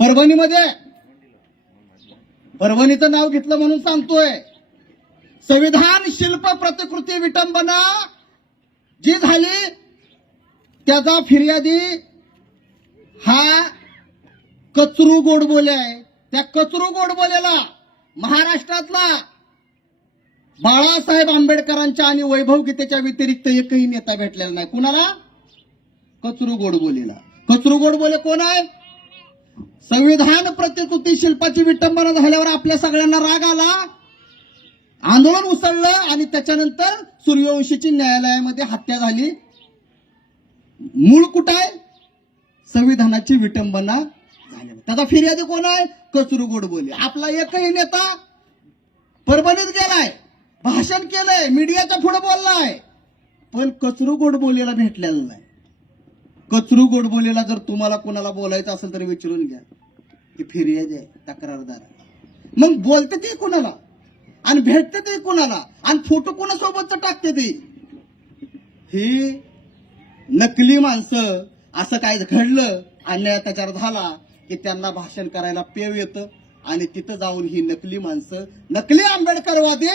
परभणीमध्ये परभणीचं नाव घेतलं म्हणून सांगतोय. संविधान शिल्प प्रतिकृती विटंबना जी झाली त्याचा फिर्यादी हा कचरू गोडबोले आहे. त्या कचरू गोडबोलेला महाराष्ट्रातला बाळासाहेब आंबेडकरांच्या आणि वैभव गीतेच्या व्यतिरिक्त एकही नेता भेटलेला नाही. कुणाला? कचरू गोडबोलेला. कचरू गोडबोले कोण आहे? संविधान प्रतिकृती शिल्पाची विटंबना झाल्यावर आपल्या सगळ्यांना राग आला. आंदोलन उसळलं आणि त्याच्यानंतर सूर्यवंशीची न्यायालयामध्ये हत्या झाली. मूळ कुठं आहे? संविधानाची विटंबना झाली. त्याचा फिर्यादी कोण आहे? कचरू गोडबोले. आपला एकही नेता परभणीत गेलाय. भाषण केलंय. मीडियाच्या पुढे बोललाय. पण कचरू गोडबोलेला भेटलेला नाही. कचरू गोडबोलेला जर तुम्हाला कोणाला बोलायचं असेल तर विचारून घ्या. की फिर्याद आहे तक्रारदार मग बोलते ते कोणाला? आणि भेटते ते कोणाला? आणि फोटो कोणासोबतच टाकते ते? ही नकली माणसं असं काय घडलं अन्याय त्याच्यावर झाला की त्यांना भाषण करायला पेव येतं आणि तिथं जाऊन ही नकली माणसं नकली आंबेडकरवादी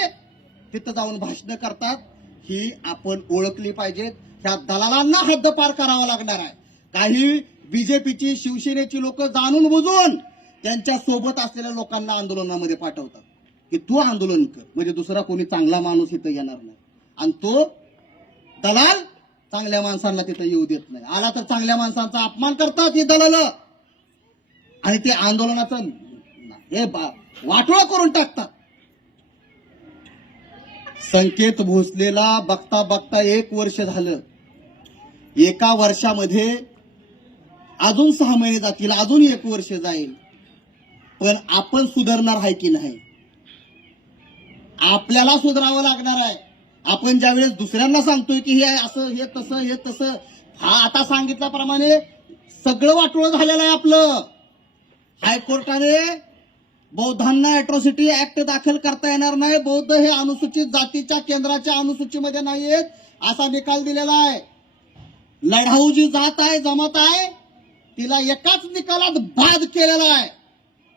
तिथं जाऊन भाषण करतात. ही आपण ओळखली पाहिजेत. ह्या दलालांना हद्दपार करावा लागणार आहे. काही बीजेपीची शिवसेनेची लोक जाणून बुजून त्यांच्यासोबत असलेल्या लोकांना आंदोलनामध्ये पाठवतात. की तू आंदोलन कर. म्हणजे दुसरा कोणी चांगला माणूस इथं येणार नाही. आणि तो दलाल चांगल्या माणसांना तिथं येऊ देत नाही. आला तर चांगल्या माणसांचा अपमान करतात हे दलाल. आणि ते आंदोलनाचं हे वाटोळ करून टाकतात. संकेत भोसलेला बघता बघता एक वर्ष झालं. एका वर्षामध्ये अजून सहा महिने जातील अजून एक वर्ष जाईल. पण आपण सुधारणार आहे की नाही? आपल्याला सुधारावं लागणार आहे. आपण ज्यावेळेस दुसऱ्यांना सांगतोय की हे असं हे तसं हे तसं हा आता सांगितल्याप्रमाणे सगळं वाटोळं झालेलं आहे आपलं. हायकोर्टाने बौद्धांना अॅट्रॉसिटी ऍक्ट दाखल करता येणार नाही. बौद्ध हे अनुसूचित जातीच्या केंद्राच्या अनुसूचीमध्ये नाहीयेत असा निकाल दिलेला आहे. लढाऊ जी जात आहे जमात आहे तिला एकाच निकालात बाद केलेला आहे.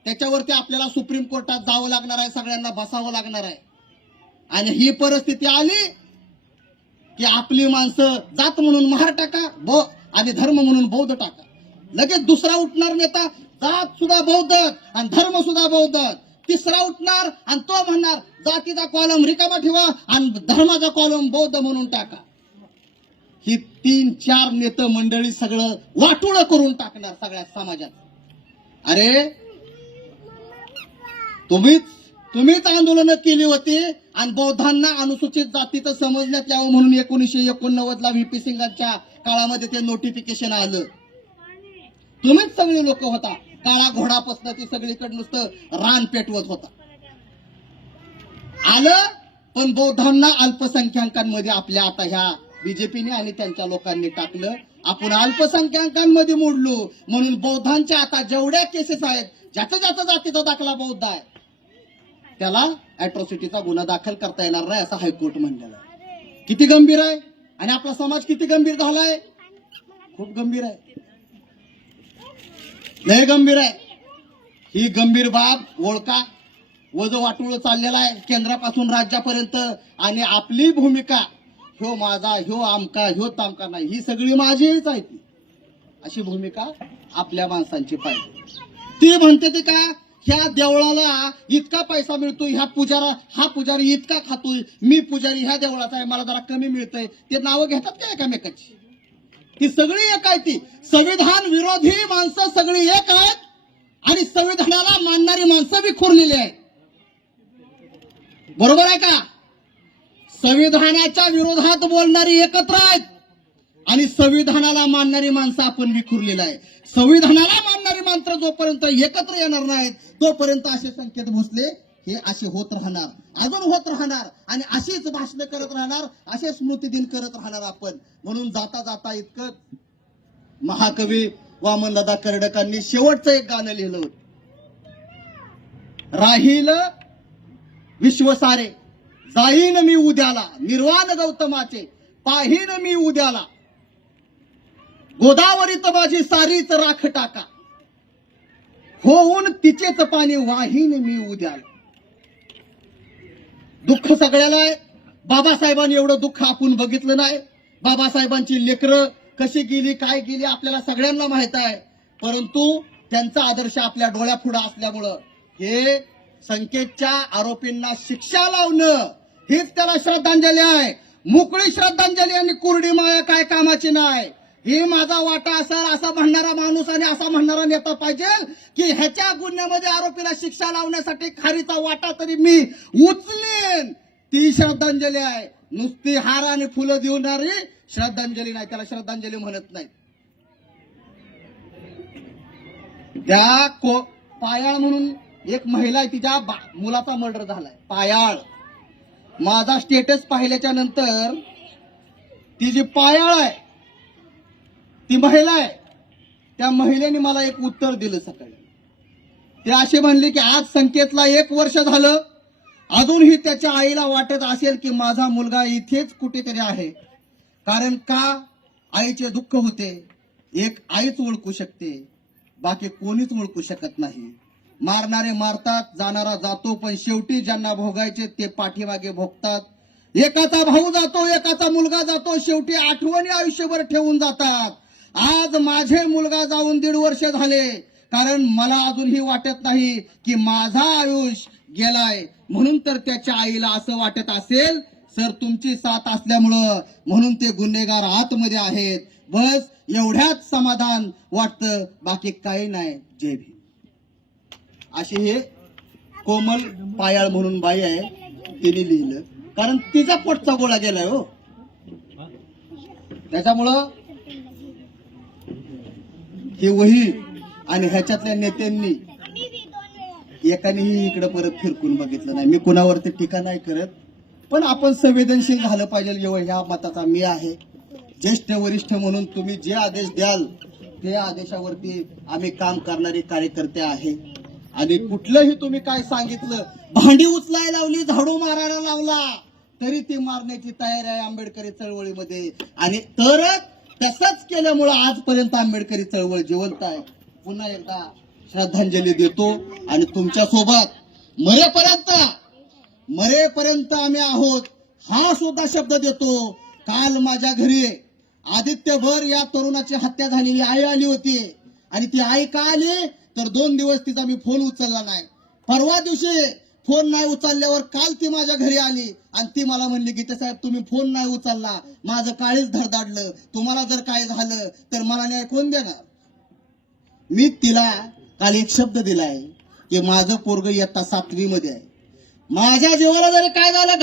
त्याच्यावरती आपल्याला सुप्रीम कोर्टात जावं लागणार आहे सगळ्यांना बसावं लागणार आहे. आणि ही परिस्थिती आली की आपली माणसं जात म्हणून महार टाका ब आणि धर्म म्हणून बौद्ध टाका. लगेच दुसरा उठणार नेता जात सुद्धा बौद्ध आणि धर्म सुद्धा बौद्ध. तिसरा उठणार आणि तो म्हणणार जातीचा कॉलम रिकामा ठेवा आणि धर्माचा कॉलम बौद्ध म्हणून टाका. ही तीन चार नेतं मंडळी सगळं वाटोळं करून टाकणार सगळ्या समाजात. अरे तुम्हीच तुम्हीच आंदोलनं केली होती आणि बौद्धांना अनुसूचित जातीचं समजण्यात यावं म्हणून एकोणीसशे एकोणनव्वद ला व्हीपी सिंगांच्या काळामध्ये ते नोटिफिकेशन आलं. तुम्हीच सगळी लोक होता. काळा घोडापासून ती सगळीकडे नुसतं रान पेटवत होता. आलं पण बौद्धांना अल्पसंख्याकांमध्ये आपल्या आता ह्या बीजेपीने आणि त्यांच्या लोकांनी टाकलं. आपण अल्पसंख्याकांमध्ये मोडलो. म्हणून बौद्धांच्या आता जेवढ्या केसेस आहेत ज्याचा ज्याचा जातीचा दाखला बौद्ध आहे त्याला अॅट्रॉसिटीचा गुन्हा दाखल करता येणार नाही असं हायकोर्ट म्हणलेलं आहे. किती गंभीर आहे? आणि आपला समाज किती गंभीर झालाय? खूप गंभीर आहे. लय गंभीर आहे. ही गंभीर बाब ओळखा. वज वाटोळ चाललेला आहे केंद्रापासून राज्यापर्यंत. आणि आपली भूमिका ह्यो माझा ह्यो आमका ह्यो तामका नाही. ही सगळी माझीच आहे ती. अशी भूमिका आपल्या माणसांची पाहिजे. ती म्हणते ते का ह्या देवळाला इतका पैसा मिळतो ह्या पुजारा हा पुजारी इतका खातोय मी पुजारी ह्या देवळाचा आहे मला जरा कमी मिळतंय. ते नावं घेतात का एकामेकाची? ती सगळी एक आहे ती. संविधान विरोधी माणसं सगळी एक आहेत आणि संविधानाला मानणारी माणसं विखुरलेली आहेत. बरोबर आहे का? संविधानाच्या विरोधात बोलणारी एकत्र आहेत. आणि संविधानाला मानणारी माणसं आपण विखुरलेलं आहे. संविधानाला मानणारी माणसं जोपर्यंत एकत्र येणार नाहीत तोपर्यंत असे संकेत भोसले हे असे होत राहणार. अजून होत राहणार आणि अशीच भाषण करत राहणार असे स्मृतिदिन करत राहणार आपण. म्हणून जाता जाता इतकं महाकवी वामनदादा कर्डकांनी शेवटचं एक गाणं लिहिलं राहील विश्वसारे. जाईन मी उद्याला निर्वाण गौतमाचे पाहीन मी उद्याला. गोदावरीत माझी सारीच राख टाका. होऊन तिचेच पाणी वाहीन मी उद्या दुःख सगळ्याला आहे. बाबासाहेबांनी एवढं दुःख आपण बघितलं नाही. बाबासाहेबांची लेकरं कशी गेली काय गेली आपल्याला सगळ्यांना माहीत आहे. परंतु त्यांचा आदर्श आपल्या डोळ्यापुढं असल्यामुळं हे संकेतच्या आरोपींना शिक्षा लावणं हीच त्याला श्रद्धांजली आहे. मोकळी श्रद्धांजली आणि कुरडी माया काय कामाची नाही. हे माझा वाटा असेल असा म्हणणारा माणूस आणि असा म्हणणारा नेता पाहिजे की ह्याच्या गुन्ह्यामध्ये आरोपीला शिक्षा लावण्यासाठी खारीचा वाटा तरी मी उचलेन. ती श्रद्धांजली आहे. नुसती हार आणि फुलं देऊनारी श्रद्धांजली नाही. त्याला श्रद्धांजली म्हणत नाही. त्या को पायाळ म्हणून एक महिला आहे तिच्या बा- मुलाचा मर्डर झालाय. पायाळ. माझा स्टेटस पाहिल्याच्या नंतर ती जी पायाळ आहे ती महिला आहे त्या महिलेने मला एक उत्तर दिलं सकाळी. ते असे म्हणले की आज संकेतला एक वर्ष झालं अजूनही त्याच्या आईला वाटत असेल की माझा मुलगा इथेच कुठेतरी आहे. कारण का आईचे दुःख होते? एक आईच ओळखू शकते बाकी कोणीच ओळखू शकत नाही. मारणारे मारतात जाणारा जातो पण शेवटी ज्यांना भोगायचे ते पाठीमागे भोगतात. एकाचा भाऊ जातो एकाचा मुलगा जातो शेवटी आठवणी आयुष्यभर ठेवून जातात. आज माझे मुलगा जाऊन दीड वर्ष झाले कारण मला अजूनही वाटत नाही की माझा आयुष्य गेलाय. म्हणून तर त्याच्या आईला असं वाटत असेल सर तुमची साथ असल्यामुळं म्हणून ते गुन्हेगार आतमध्ये आहेत. बस एवढ्याच समाधान वाटतं बाकी काही नाही. जय भी असे हे कोमल पायाळ म्हणून बाई आहे तिने लिहिलं. कारण तिचा पोटचा गोळा गेलाय हो. त्याच्यामुळं ही वही आणि ह्याच्यातल्या नेत्यांनी एकानेही इकडे परत फिरकून बघितलं नाही. मी कुणावरती टीका नाही करत पण आपण संवेदनशील झालं पाहिजे एवढं ह्या मताचा मी आहे. ज्येष्ठ वरिष्ठ म्हणून तुम्ही जे आदेश द्याल त्या आदेशावरती आम्ही काम करणारे कार्यकर्ते आहे. आणि कुठलंही तुम्ही काय सांगितलं भांडी उचलायला लावली झाडू मारायला लावला तरी ती मारण्याची तयारी आहे आंबेडकरी चळवळीमध्ये. आणि तरच तसंच केल्यामुळं आजपर्यंत आंबेडकरी चळवळ जिवंत आहे. पुन्हा एकदा श्रद्धांजली देतो आणि तुमच्यासोबत मरेपर्यंत मरेपर्यंत आम्ही आहोत हा सुद्धा शब्द देतो. काल माझ्या घरी आदित्यभर या तरुणाची हत्या झालेली आई आली होती. आणि ती आई का आली? तर दोन दिवस तिचा मी फोन उचलला नाही. परवा दिवशी फोन नाही उचलल्यावर काल ती माझ्या घरी आली आणि ती मला म्हणली की साहेब तुम्ही फोन नाही उचलला. माझं काळीच धडधाडलं. तुम्हाला जर काय झालं तर मला न्याय कोण देणार? मी तिला काल एक शब्द दिलाय की माझं पोरग इयत्ता सातवी मध्ये आहे. माझ्या जीवाला जरी काय झालं